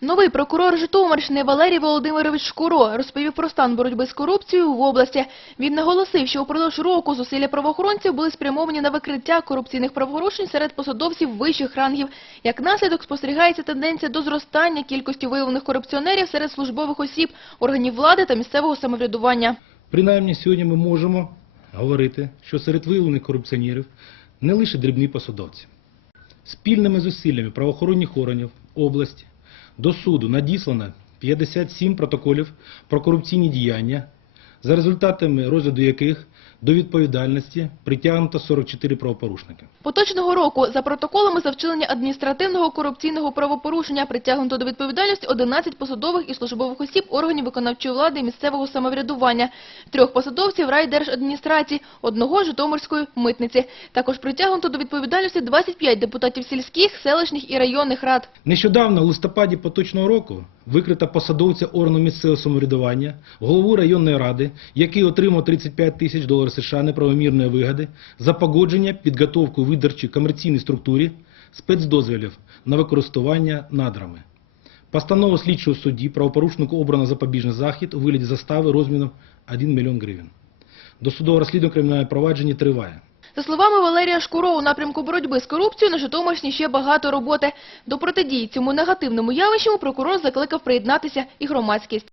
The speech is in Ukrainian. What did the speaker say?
Новий прокурор Житомирщини Валерій Володимирович Шкуро розповів про стан боротьби з корупцією в області. Він наголосив, що упродовж року зусилля правоохоронців були спрямовані на викриття корупційних правопорушень серед посадовців вищих рангів. Як наслідок спостерігається тенденція до зростання кількості виявлених корупціонерів серед службових осіб, органів влади та місцевого самоврядування. Принаймні сьогодні ми можемо говорити, що серед виявлених корупціонерів не лише дрібні посадовці. Спільними зусиллями правоохоронних органів області до суду надіслано 57 протоколів про корупційні діяння, за результатами розгляду яких до відповідальності притягнуто 44 правопорушники. Поточного року за протоколами за вчинення адміністративного корупційного правопорушення притягнуто до відповідальності 11 посадових і службових осіб органів виконавчої влади і місцевого самоврядування, трьох посадовців райдержадміністрації, одного Житомирської митниці. Також притягнуто до відповідальності 25 депутатів сільських, селищних і районних рад. Нещодавно, в листопаді поточного року, викрито посадовця органу місцевого самоврядування, голову районної ради, який отримав 35 тисяч доларів США неправомірної вигоди за погодження, підготовку видачі комерційній структурі спецдозволів на використання надрами. Постанова слідчого судді правопорушнику обрано запобіжний захід у вигляді застави розміром 1 мільйон гривень. Досудове розслідування кримінального провадження триває. За словами Валерія Шкуро, у напрямку боротьби з корупцією на Житомирщині ще багато роботи. До протидії цьому негативному явищу прокурор закликав приєднатися і громадськість.